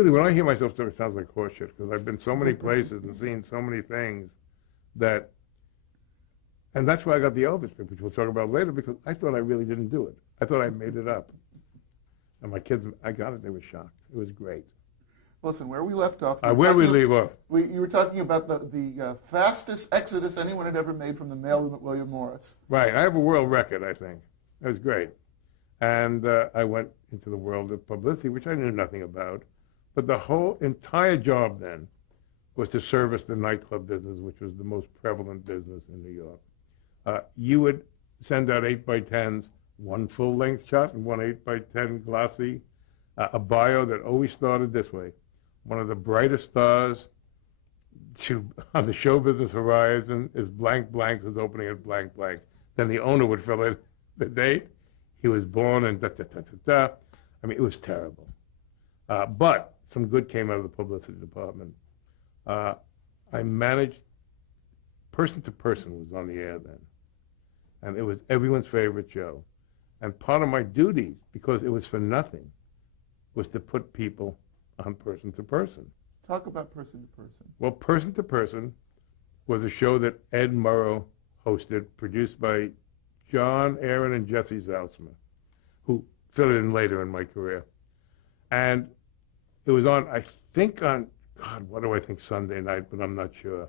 Really, when I hear myself talk, it sounds like horseshit because I've been so many places and seen so many things that, and that's why I got the Elvis thing, which we'll talk about later, because I thought I really didn't do it. I thought I made it up. And my kids, I got it, they were shocked. It was great. Listen, where we left off. Where we leave off? You were talking about the fastest exodus anyone had ever made from the mailroom at William Morris. Right. I have a world record, I think. It was great. And I went into the world of publicity, which I knew nothing about. But the whole entire job then was to service the nightclub business, which was the most prevalent business in New York. You would send out 8x10s, one full-length shot and one 8x10 glossy, a bio that always started this way. One of the brightest stars on the show business horizon is blank blank, who's opening at blank blank. Then the owner would fill in the date. He was born and da-da-da-da-da. I mean, it was terrible. But some good came out of the publicity department. I managed, Person to Person was on the air then. And it was everyone's favorite show. And part of my duties, because it was for nothing, was to put people on Person to Person. Talk about Person to Person. Well, Person to Person was a show that Ed Murrow hosted, produced by John Aaron and Jesse Zalsma, who filled in later in my career. And it was on, I think on, God, what do I think, Sunday night, but I'm not sure.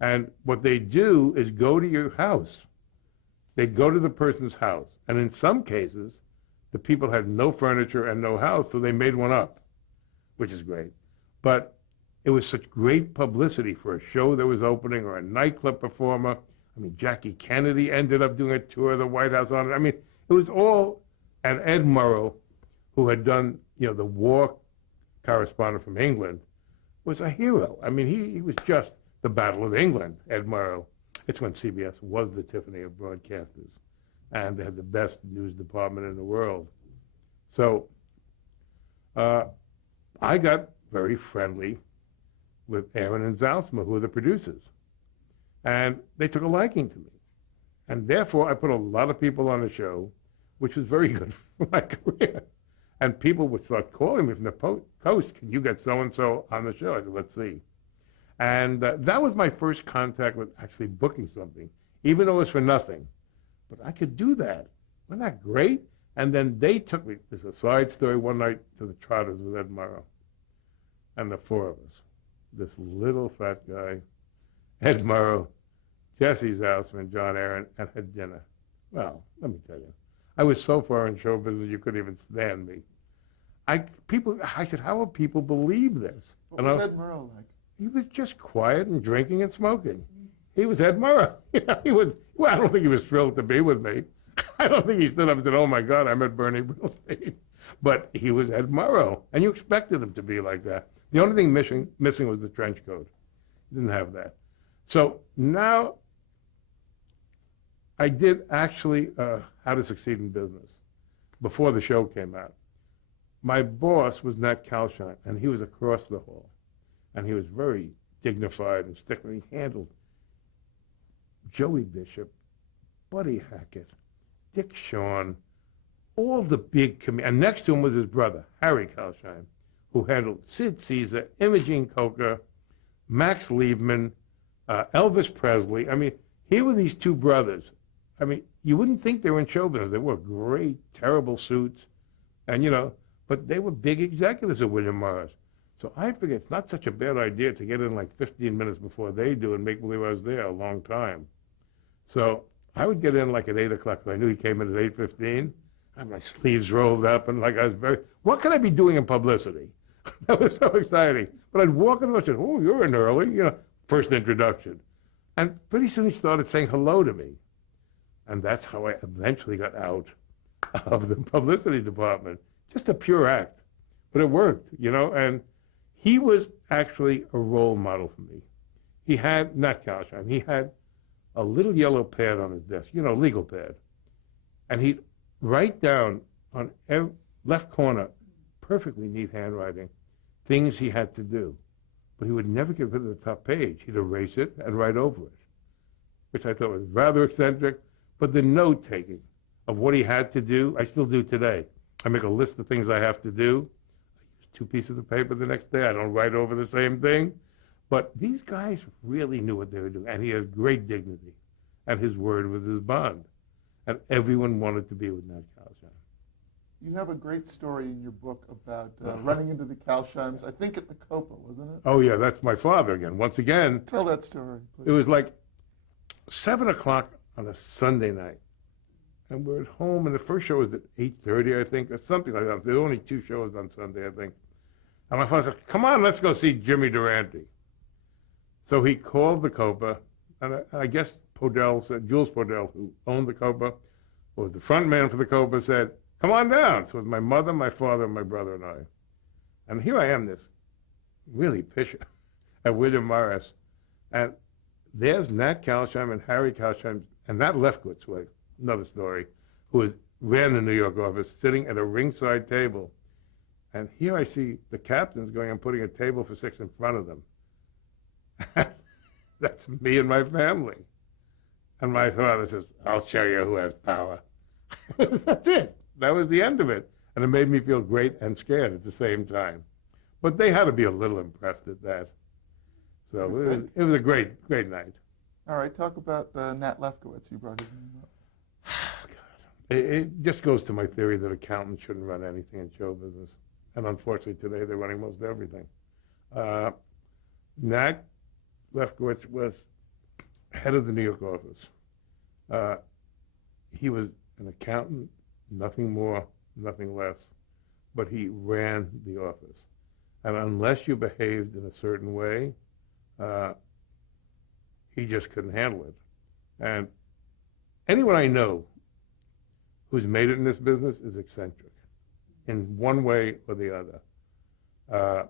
And what they do is go to your house. They go to the person's house. And in some cases, the people had no furniture and no house, so they made one up, which is great. But it was such great publicity for a show that was opening or a nightclub performer. I mean, Jackie Kennedy ended up doing a tour of the White House on it. I mean, it was all, and Ed Murrow, who had done, the war correspondent from England, was a hero. I mean, he was just the Battle of England, Ed Murrow. It's when CBS was the Tiffany of broadcasters, and they had the best news department in the world. So I got very friendly with Aaron and Zalsma, who were the producers. And they took a liking to me. And therefore, I put a lot of people on the show, which was very good for my career. And people would start calling me from the coast, can you get so-and-so on the show? I said, let's see. And that was my first contact with actually booking something, even though it was for nothing. But I could do that. Wasn't that great? And then they took me, there's a side story, one night to the Trotters with Ed Murrow. And the four of us, this little fat guy, Ed Murrow, Jesse Zalsman, and John Aaron, and had dinner. Well, let me tell you, I was so far in show business you couldn't even stand me. I said, how will people believe this? What was Ed Murrow like? He was just quiet and drinking and smoking. He was Ed Murrow. He was, well, I don't think he was thrilled to be with me. I don't think he stood up and said, oh my God, I met Bernie Brillstein. But he was Ed Murrow, and you expected him to be like that. The only thing missing was the trench coat. He didn't have that. So now I did actually How to Succeed in Business before the show came out. My boss was Nat Kalshine, and he was across the hall. And he was very dignified and stickler. He handled Joey Bishop, Buddy Hackett, Dick Shawn, all the big and next to him was his brother, Harry Kalshine, who handled Sid Caesar, Imogene Coca, Max Liebman, Elvis Presley. I mean, here were these two brothers. I mean, you wouldn't think they were in show business. They wore great, terrible suits, and but they were big executives at William Morris. So I figured it's not such a bad idea to get in like 15 minutes before they do and make believe I was there a long time. So I would get in like at 8 o'clock, because I knew he came in at 8:15. I had my sleeves rolled up, and like I was what can I be doing in publicity? That was so exciting. But I'd walk in and say, oh, you're in early, first introduction. And pretty soon he started saying hello to me. And that's how I eventually got out of the publicity department. Just a pure act. But it worked, and he was actually a role model for me. He had, not Kalshine, he had a little yellow pad on his desk, legal pad. And he'd write down on every left corner, perfectly neat handwriting, things he had to do. But he would never get rid of the top page. He'd erase it and write over it, which I thought was rather eccentric. But the note-taking of what he had to do, I still do today. I make a list of things I have to do. I use 2 pieces of paper the next day. I don't write over the same thing. But these guys really knew what they were doing, and he had great dignity, and his word was his bond. And everyone wanted to be with Nat Kalshon. You have a great story in your book about running into the Kalsheims, I think at the Copa, wasn't it? Oh, yeah, that's my father again. Once again, Tell that story, please. it was like 7 o'clock on a Sunday night. And we're at home, and the first show was at 8:30, I think, or something like that. There were only 2 shows on Sunday, I think. And my father said, come on, let's go see Jimmy Durante. So he called the Copa, and I guess Podell said, Jules Podell, who owned the Copa, was the front man for the Copa, said, come on down. So it was my mother, my father, my brother, and I. And here I am, this really pisher at William Morris. And there's Nat Kalshon and Harry Kalshon, and Nat Lefkowitz, was another story, who ran the New York office, sitting at a ringside table. And here I see the captains going and putting a table for 6 in front of them. That's me and my family. And my father says, I'll show you who has power. That's it. That was the end of it. And it made me feel great and scared at the same time. But they had to be a little impressed at that. So it was a great, great night. All right, talk about Nat Lefkowitz. You brought his name up. Oh, God. It just goes to my theory that accountants shouldn't run anything in show business. And unfortunately, today they're running most everything. Nat Lefkowitz was head of the New York office. He was an accountant, nothing more, nothing less, but he ran the office. And unless you behaved in a certain way, he just couldn't handle it. And anyone I know who's made it in this business is eccentric in one way or the other.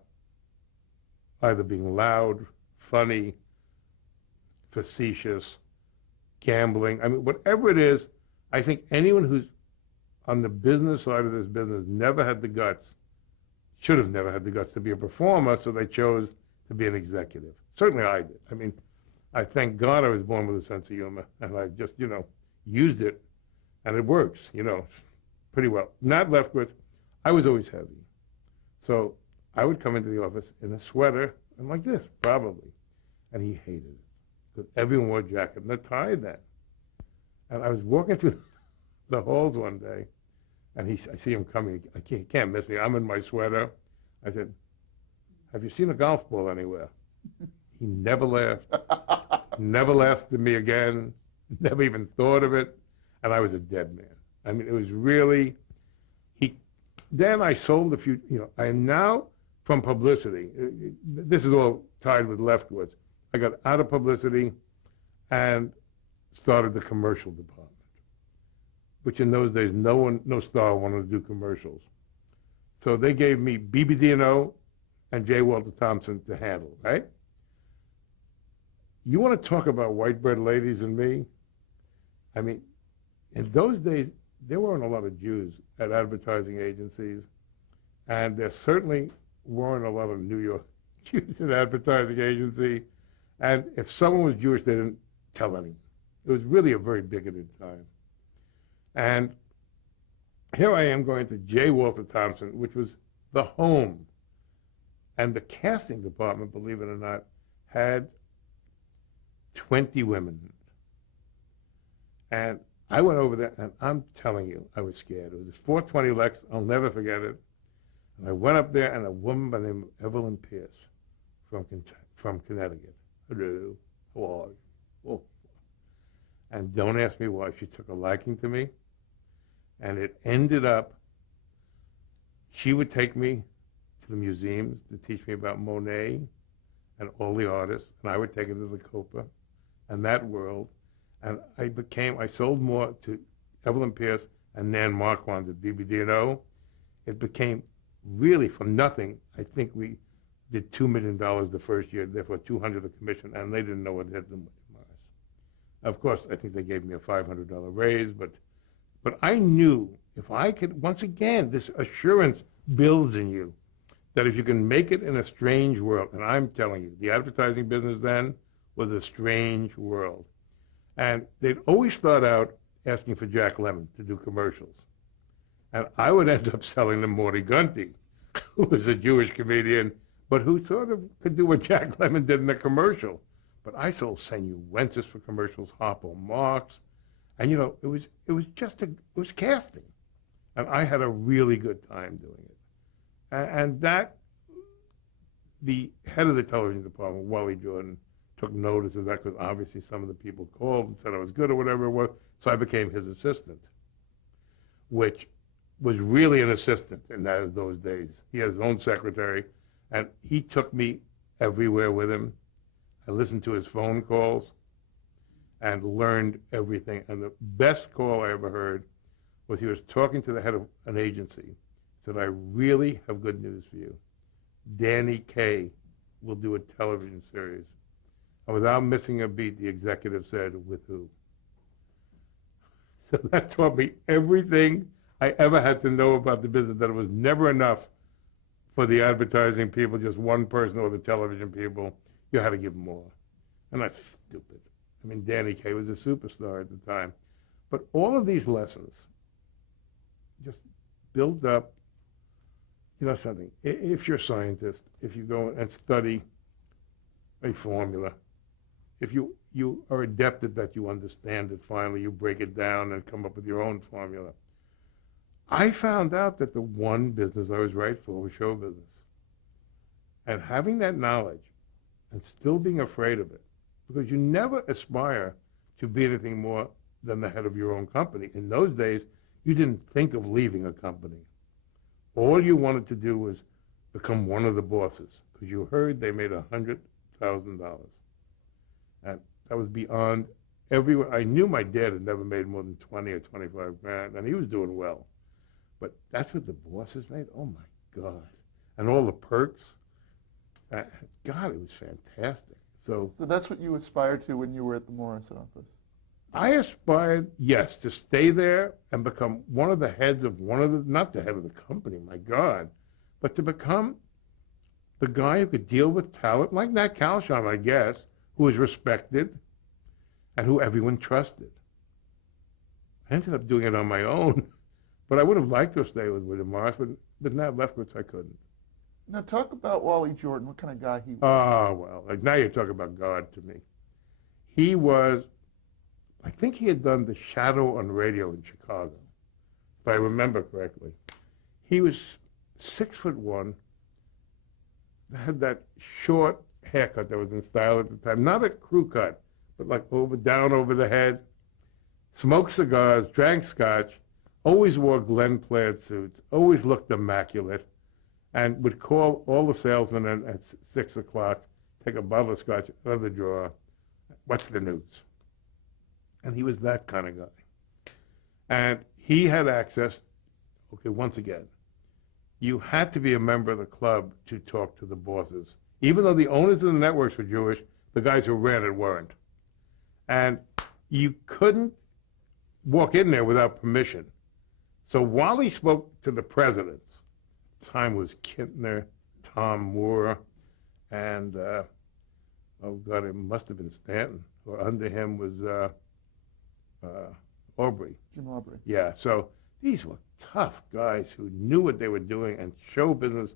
Either being loud, funny, facetious, gambling. I mean, whatever it is, I think anyone who's on the business side of this business never had the guts, should have never had the guts to be a performer, so they chose to be an executive. Certainly I did. I mean, I thank God I was born with a sense of humor, and I just, used it, and it works, pretty well. Nat Lefkowitz, I was always heavy. So I would come into the office in a sweater, and like this, probably. And he hated it, because everyone wore a jacket and a tie then. And I was walking through the halls one day, and I see him coming. He can't miss me. I'm in my sweater. I said, have you seen a golf ball anywhere? He never laughed. Never laughed at me again. Never even thought of it. And I was a dead man. I mean, it was really, then I sold a few, I am now from publicity. This is all tied with Lefkowitz. I got out of publicity and started the commercial department, which in those days, no star wanted to do commercials. So they gave me BBD&O and J. Walter Thompson to handle, right? You want to talk about white bread ladies and me? I mean, in those days, there weren't a lot of Jews at advertising agencies, and there certainly weren't a lot of New York Jews at advertising agency. And if someone was Jewish, they didn't tell anyone. It was really a very bigoted time. And here I am going to J. Walter Thompson, which was the home. And the casting department, believe it or not, had 20 women. And I went over there, and I'm telling you, I was scared. It was a 420 Lex. I'll never forget it. And I went up there, and a woman by the name of Evelyn Pierce from Connecticut. Hello, how are you? Oh. And don't ask me why. She took a liking to me. And it ended up, she would take me to the museums to teach me about Monet and all the artists, and I would take her to the Copa and that world. And I sold more to Evelyn Pierce and Nan Marquand at BBD&O. It became really from nothing. I think we did $2 million the first year, therefore 200 the commission, and they didn't know what hit them. Of course, I think they gave me a $500 raise, but I knew if I could, once again, this assurance builds in you that if you can make it in a strange world, and I'm telling you, the advertising business then was a strange world. And they'd always start out asking for Jack Lemmon to do commercials. And I would end up selling them Morty Gunty, who was a Jewish comedian, but who sort of could do what Jack Lemmon did in the commercial. But I sold senuensis for commercials, Harpo Marx, and it was casting, and I had a really good time doing it. And that the head of the television department, Wally Jordan, took notice of that because obviously some of the people called and said I was good or whatever it was. So I became his assistant, which was really an assistant in those days. He had his own secretary, and he took me everywhere with him. I listened to his phone calls and learned everything. And the best call I ever heard was he was talking to the head of an agency. He said, I really have good news for you. Danny Kaye will do a television series. And without missing a beat, the executive said, with who? So that taught me everything I ever had to know about the business, that it was never enough for the advertising people, just one person, or the television people. You had to give them more. And that's stupid. I mean, Danny Kaye was a superstar at the time. But all of these lessons just build up, something. If you're a scientist, if you go and study a formula, if you are adept at that, you understand it finally, you break it down and come up with your own formula. I found out that the one business I was right for was show business. And having that knowledge and still being afraid of it, because you never aspire to be anything more than the head of your own company. In those days, you didn't think of leaving a company. All you wanted to do was become one of the bosses, because you heard they made $100,000. And that was beyond everywhere. I knew my dad had never made more than 20 or 25 grand, and he was doing well. But that's what the bosses made? Oh, my God. And all the perks. God, it was fantastic. So that's what you aspired to when you were at the Morris office? I aspired, yes, to stay there and become one of the heads of not the head of the company, my God, but to become the guy who could deal with talent, like Nat Kalshon, I guess, who was respected and who everyone trusted. I ended up doing it on my own, but I would have liked to stay with William Morris, but with Nat Lefkowitz, I couldn't. Now talk about Wally Jordan, what kind of guy he was. Oh, well, like now you're talking about God to me. He was, I think he had done The Shadow on radio in Chicago, if I remember correctly. He was 6'1", had that short haircut that was in style at the time, not a crew cut, but like down over the head, smoked cigars, drank scotch, always wore Glen plaid suits, always looked immaculate, and would call all the salesmen at 6 o'clock, take a bottle of scotch out of the drawer, what's the news? And he was that kind of guy. And he had access, okay, once again, you had to be a member of the club to talk to the bosses. Even though the owners of the networks were Jewish, the guys who ran it weren't. And you couldn't walk in there without permission. So while he spoke to the presidents, time was Kintner, Tom Moore, and, oh God, it must have been Stanton, or under him was Aubrey. Jim Aubrey. Yeah, so these were tough guys who knew what they were doing, and show business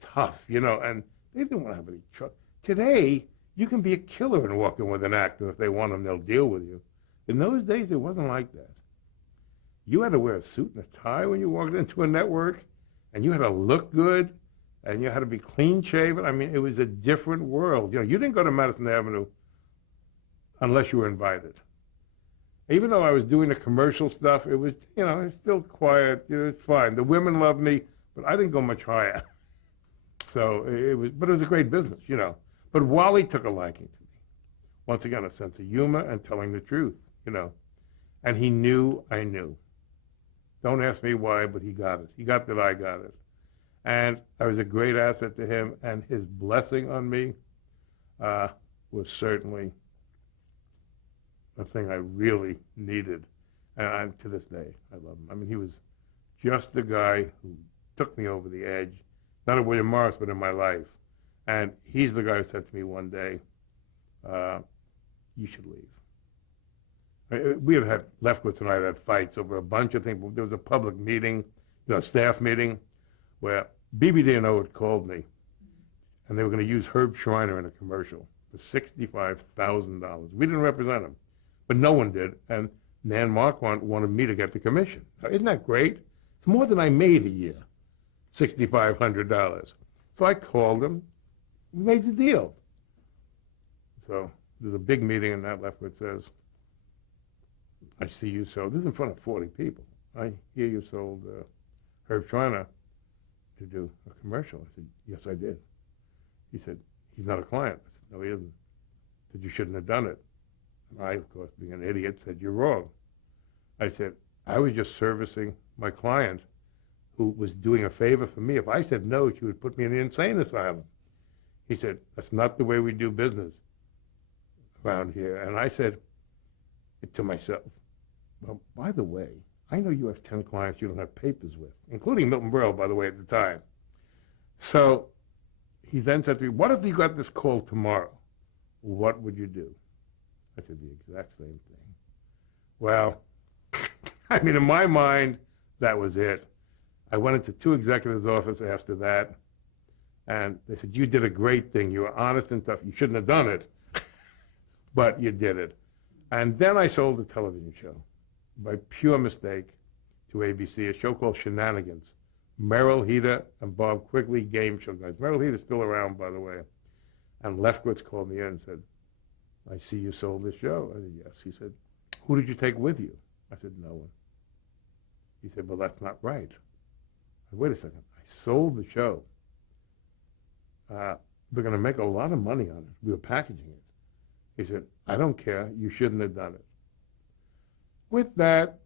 tough, and they didn't want to have any trouble. Today, you can be a killer and walk in with an actor. If they want them, they'll deal with you. In those days, it wasn't like that. You had to wear a suit and a tie when you walked into a network, and you had to look good, and you had to be clean-shaven. I mean, it was a different world. You didn't go to Madison Avenue unless you were invited. Even though I was doing the commercial stuff, it was, it was still quiet. It's fine. The women loved me, but I didn't go much higher. So but it was a great business, But Wally took a liking to me. Once again, a sense of humor and telling the truth, And he knew I knew. Don't ask me why, but he got it. He got that I got it. And I was a great asset to him, and his blessing on me was certainly a thing I really needed. And to this day, I love him. I mean, he was just the guy who took me over the edge, not at William Morris, but in my life. And he's the guy who said to me one day, you should leave. We had Lefkowitz and I had fights over a bunch of things. There was a public meeting, staff meeting, where BB&O had called me, and they were going to use Herb Schreiner in a commercial for $65,000. We didn't represent him, but no one did, and Nan Marquardt wanted me to get the commission. Now, isn't that great? It's more than I made a year, $6,500. So I called him, we made the deal. So there's a big meeting, and that Lefkowitz says, I see you sold, this is in front of 40 people. I hear you sold Herb Schreiner to do a commercial. I said, yes, I did. He said, he's not a client. I said, no, he isn't. He said, you shouldn't have done it. And I, of course, being an idiot, said, you're wrong. I said, I was just servicing my client who was doing a favor for me. If I said no, she would put me in the insane asylum. He said, that's not the way we do business around here. And I said to myself, well, by the way, I know you have 10 clients you don't have papers with, including Milton Berle, by the way, at the time. So he then said to me, what if you got this call tomorrow? What would you do? I said, the exact same thing. Well, I mean, in my mind, that was it. I went into 2 executives' offices after that, and they said, you did a great thing. You were honest and tough. You shouldn't have done it, but you did it. And then I sold a television show by pure mistake to ABC, a show called Shenanigans. Merrill Heater and Bob Quigley, game show guys. Merrill Heater's still around, by the way. And Lefkowitz called me in and said, I see you sold this show. I said, yes. He said, who did you take with you? I said, no one. He said, well, that's not right. I said, wait a second. I sold the show. We're going to make a lot of money on it. We were packaging it. He said, I don't care. You shouldn't have done it. With that,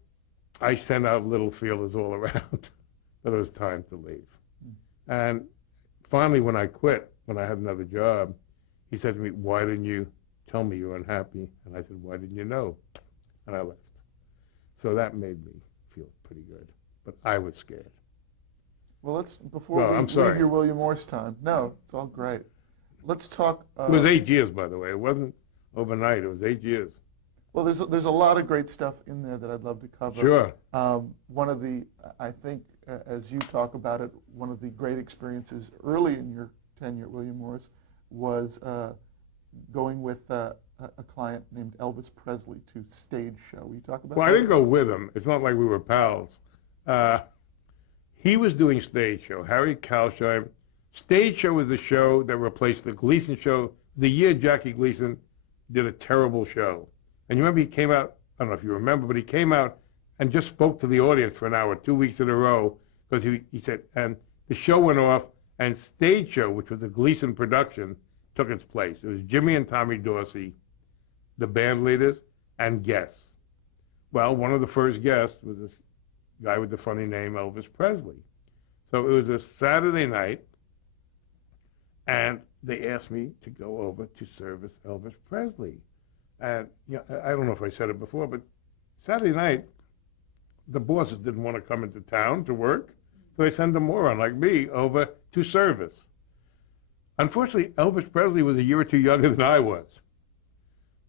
I sent out little feelers all around that it was time to leave. And finally, when I quit, when I had another job, he said to me, why didn't you tell me you were unhappy? And I said, why didn't you know? And I left. So that made me feel pretty good. But I was scared. Well, before we leave your William Morris time. No, it's all great. Let's talk. It was 8 years, by the way. It wasn't overnight. It was 8 years. Well, there's a lot of great stuff in there that I'd love to cover. Sure. One of the, I think, as you talk about it, one of the great experiences early in your tenure at William Morris was going with a client named Elvis Presley to stage show. Will you talk about that? Well, I didn't go with him. It's not like we were pals. He was doing stage show. Harry Kalsheim. Stage show was the show that replaced the Gleason show the year Jackie Gleason did a terrible show. And you remember he came out, I don't know if you remember, but he came out and just spoke to the audience for an hour, 2 weeks in a row, because he said, and the show went off, and Stage Show, which was a Gleason production, took its place. It was Jimmy and Tommy Dorsey, the band leaders, and guests. Well, one of the first guests was this guy with the funny name Elvis Presley. So it was a Saturday night, and they asked me to go over to service Elvis Presley. And you know, I don't know if I said it before, but Saturday night, the bosses didn't want to come into town to work, so they sent a moron like me over to service. Unfortunately, Elvis Presley was a year or two younger than I was.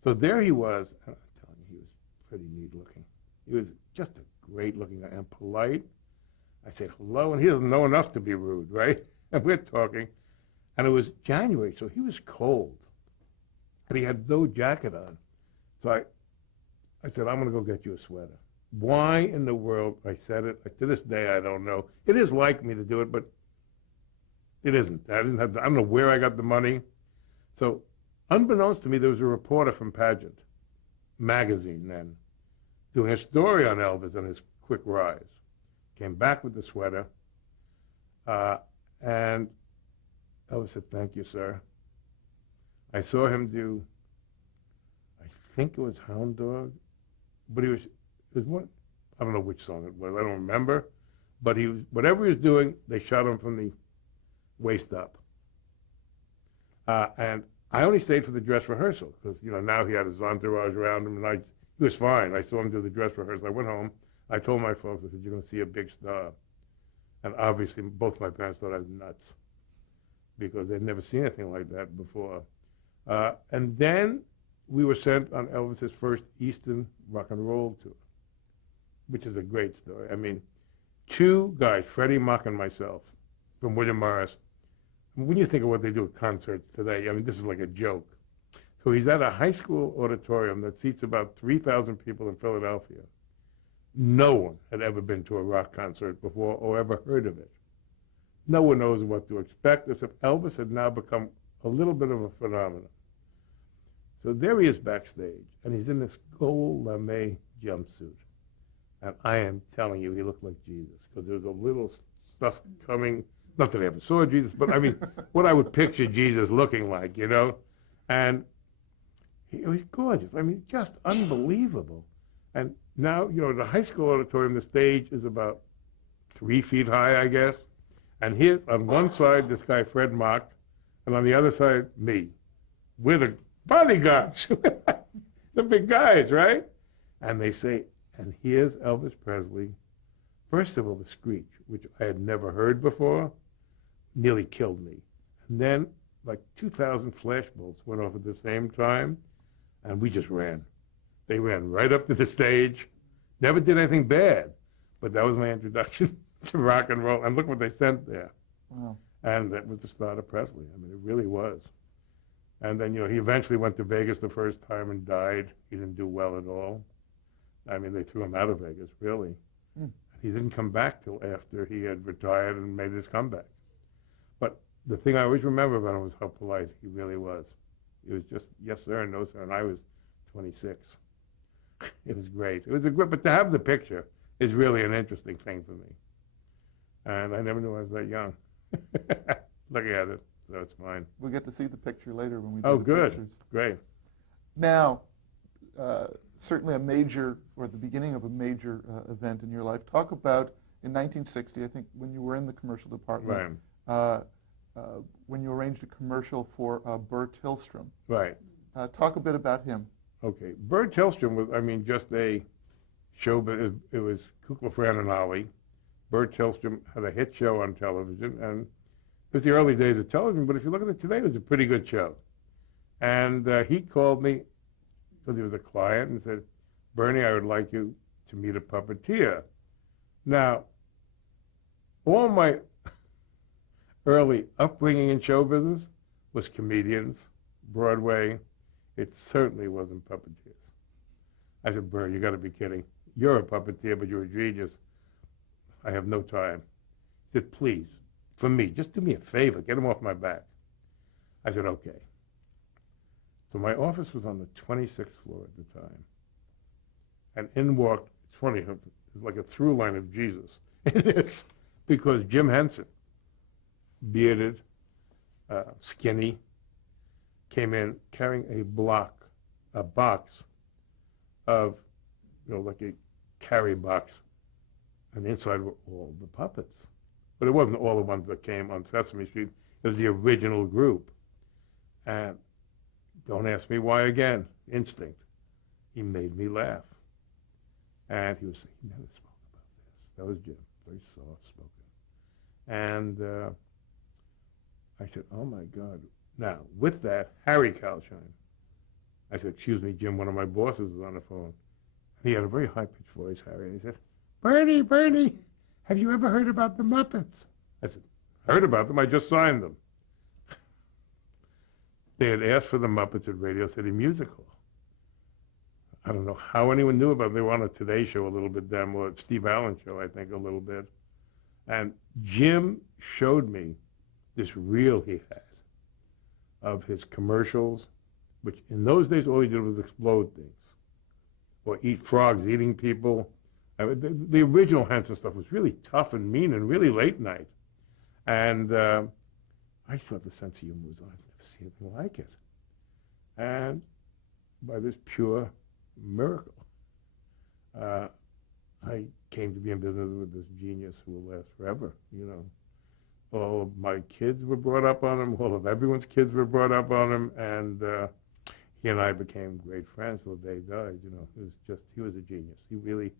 So there he was, and I'm telling you, he was pretty neat looking. He was just a great looking guy and polite. I said hello, and he doesn't know enough to be rude, right? And we're talking, and it was January, so he was cold. And he had no jacket on. So I said, I'm going to go get you a sweater. Why in the world I said it? To this day, I don't know. It is like me to do it, but it isn't. I don't know where I got the money. So unbeknownst to me, there was a reporter from Pageant magazine then doing a story on Elvis and his quick rise. Came back with the sweater, and Elvis said, thank you, sir. I saw him do, I think it was Hound Dog, but it was one, I don't know which song it was, I don't remember, but whatever he was doing, they shot him from the waist up. And I only stayed for the dress rehearsal, because, you know, now he had his entourage around him, and he was fine. I saw him do the dress rehearsal. I went home, I told my folks, I said, you're going to see a big star. And obviously, both my parents thought I was nuts, because they'd never seen anything like that before. And then we were sent on Elvis's first Eastern rock and roll tour, which is a great story. I mean, 2 guys, Freddie Mac and myself, from William Morris. When you think of what they do at concerts today, I mean, this is like a joke. So he's at a high school auditorium that seats about 3,000 people in Philadelphia. No one had ever been to a rock concert before or ever heard of it. No one knows what to expect, except Elvis had now become a little bit of a phenomenon. So there he is backstage, and he's in this gold lame jumpsuit. And I am telling you, he looked like Jesus, because there was a little stuff coming. Not that I ever saw Jesus, but I mean, what I would picture Jesus looking like, you know? And he was gorgeous. I mean, just unbelievable. And now, you know, the high school auditorium, the stage is about 3 feet high, I guess. And here's on one side, this guy, Fred Mock, and on the other side, me. We're the bodyguards, the big guys, right? And they say, and here's Elvis Presley. First of all, the screech, which I had never heard before, nearly killed me. And then, like 2,000 flashbolts went off at the same time, and we just ran. They ran right up to the stage. Never did anything bad, but that was my introduction to rock and roll. And look what they sent there. Wow. And that was the start of Presley. I mean, it really was. And then, you know, he eventually went to Vegas the first time and died. He didn't do well at all. I mean, they threw him out of Vegas, really. Mm. He didn't come back till after he had retired and made his comeback. But the thing I always remember about him was how polite he really was. It was just, yes, sir, and no, sir. And I was 26. It was great. It was a great, but to have the picture is really an interesting thing for me. And I never knew I was that young. Looking at it, so it's fine. We'll get to see the picture later when we do the pictures. Good. Great. Now, certainly a major, or the beginning of a major event in your life. Talk about, in 1960, I think, when you were in the commercial department, right. When you arranged a commercial for Bert Hillstrom. Right. Talk a bit about him. Okay. Bert Hillstrom was, I mean, just a show, but it was Kukla, Fran, and Ollie. Bert Hillstrom had a hit show on television, and it was the early days of television, but if you look at it today, it was a pretty good show. And he called me, because he was a client, and said, Bernie, I would like you to meet a puppeteer. Now, all my early upbringing in show business was comedians, Broadway. It certainly wasn't puppeteers. I said, Bernie, you got to be kidding. You're a puppeteer, but you're a genius. I have no time. He said, please, for me, just do me a favor, get him off my back. I said, okay. So my office was on the 26th floor at the time. And in walked, it's funny, it's like a through line of Jesus. It is, because Jim Henson, bearded, skinny, came in carrying a box of, you know, like a carry box, and inside were all the puppets. But it wasn't all the ones that came on Sesame Street. It was the original group. And don't ask me why again, instinct. He made me laugh. And he was saying, he never spoke about this. That was Jim, very soft-spoken. And I said, oh my God. Now, with that, Harry Calshine. I said, excuse me, Jim, one of my bosses is on the phone. He had a very high-pitched voice, Harry, and he said, Bernie, have you ever heard about the Muppets? I said, heard about them? I just signed them. They had asked for the Muppets at Radio City Music Hall. I don't know how anyone knew about them. They were on a Today Show a little bit then, or at Steve Allen Show, I think, a little bit. And Jim showed me this reel he had of his commercials, which in those days all he did was explode things or eat frogs, eating people. I mean, the original Henson stuff was really tough and mean and really late night. And I thought the sense of humor was, I've never seen anything like it. And by this pure miracle, I came to be in business with this genius who will last forever, you know. All of my kids were brought up on him. All of everyone's kids were brought up on him. And he and I became great friends till the day he died. You know, it was just, he was a genius. He really,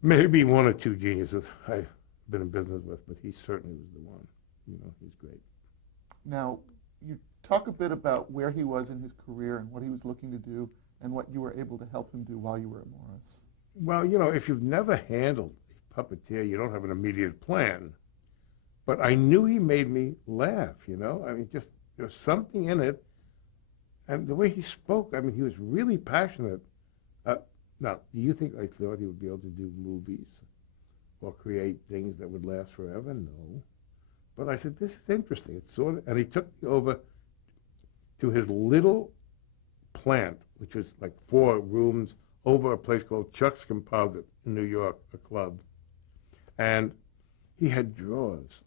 maybe one or two geniuses I've been in business with, but he certainly was the one. You know, he's great. Now, you talk a bit about where he was in his career and what he was looking to do and what you were able to help him do while you were at Morris. Well, you know, if you've never handled a puppeteer, you don't have an immediate plan. but I knew he made me laugh, you know? I mean, just there was something in it. And the way he spoke, I mean, he was really passionate. Now, do you think I thought he would be able to do movies or create things that would last forever? No. But I said, this is interesting. It's sort of, and he took me over to his little plant, which was like 4 rooms over a place called Chuck's Composite in New York, a club. And he had drawers,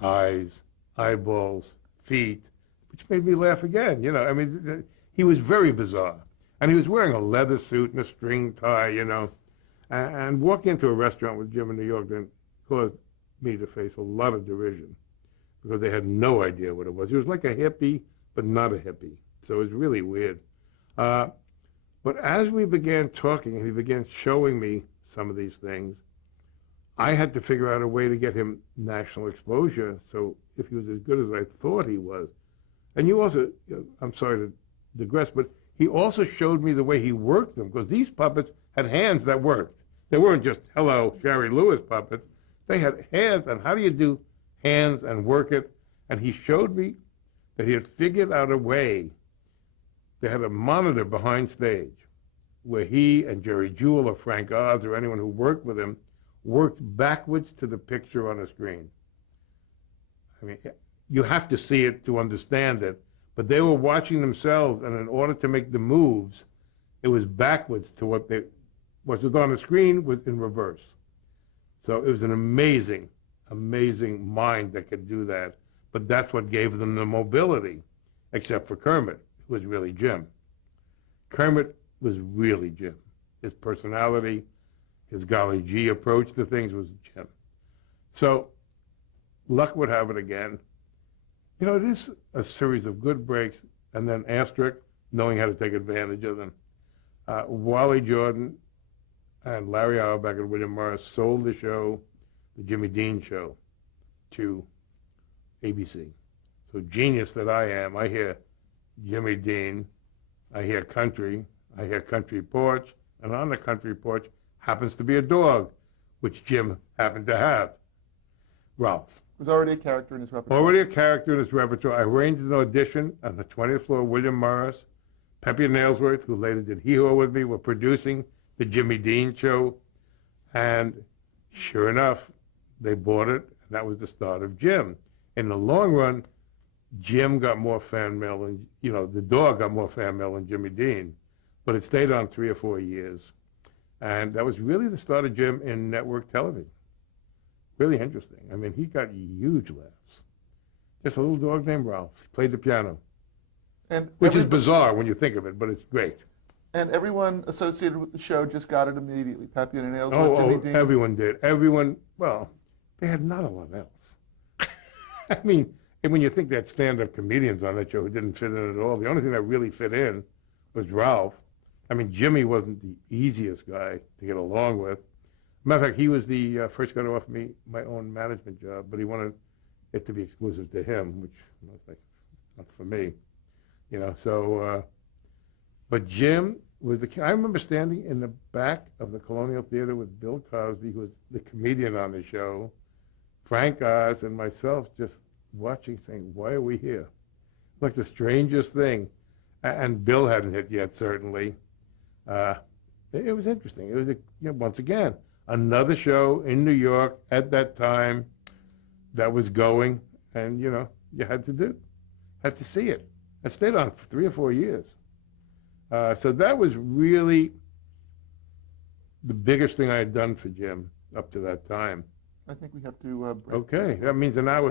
eyes, eyeballs, feet, which made me laugh again. You know, I mean, he was very bizarre. And he was wearing a leather suit and a string tie, you know. And walking into a restaurant with Jim in New York then caused me to face a lot of derision because they had no idea what it was. He was like a hippie, but not a hippie. So it was really weird. But as we began talking and he began showing me some of these things, I had to figure out a way to get him national exposure. So if he was as good as I thought he was, and you also, I'm sorry to digress, but he also showed me the way he worked them, because these puppets had hands that worked. They weren't just, hello, Jerry Lewis puppets. They had hands, and how do you do hands and work it? And he showed me that he had figured out a way. They had a monitor behind stage where he and Jerry Jewell or Frank Oz or anyone who worked with him worked backwards to the picture on the screen. I mean, you have to see it to understand it, but they were watching themselves, and in order to make the moves, it was backwards to what was on the screen was in reverse. So it was an amazing, amazing mind that could do that, but that's what gave them the mobility, except for Kermit, who was really Jim. Kermit was really Jim. His personality, his golly gee approach to things was Jim. So luck would have it again. You know, it is a series of good breaks and then asterisk, knowing how to take advantage of them. Wally Jordan and Larry Auerbach and William Morris sold the show, the Jimmy Dean Show, to ABC. So genius that I am, I hear Jimmy Dean, I hear country porch, and on the country porch happens to be a dog, which Jim happened to have, Ralph. Was already a character in his repertoire. Already a character in his repertoire. I arranged an audition on the 20th floor. William Morris, Pepe and Nailsworth, who later did Hee-Haw with me, were producing the Jimmy Dean Show. And sure enough, they bought it, and that was the start of Jim. In the long run, Jim got more fan mail than, you know, the dog got more fan mail than Jimmy Dean. But it stayed on 3 or 4 years. And that was really the start of Jim in network television. Really interesting. I mean, he got huge laughs. Just a little dog named Ralph. He played the piano. Which is bizarre when you think of it, but it's great. And everyone associated with the show just got it immediately. Pepe and Nailsworth, Jimmy Dean. Everyone did. Everyone, well, they had not a lot else. I mean, and when you think they had stand-up comedians on that show who didn't fit in at all, the only thing that really fit in was Ralph. I mean, Jimmy wasn't the easiest guy to get along with. Matter of fact, he was the first guy to offer me my own management job, but he wanted it to be exclusive to him, which I was like, not for me, you know. So, but Jim was I remember standing in the back of the Colonial Theater with Bill Cosby, who was the comedian on the show, Frank Oz, and myself, just watching, saying, "Why are we here?" Like the strangest thing. And Bill hadn't hit yet, certainly. It was interesting. It was, once again, another show in New York at that time that was going, and, you had to see it. I stayed on for 3 or 4 years. So that was really the biggest thing I had done for Jim up to that time. I think we have to break. Okay, that means an hour.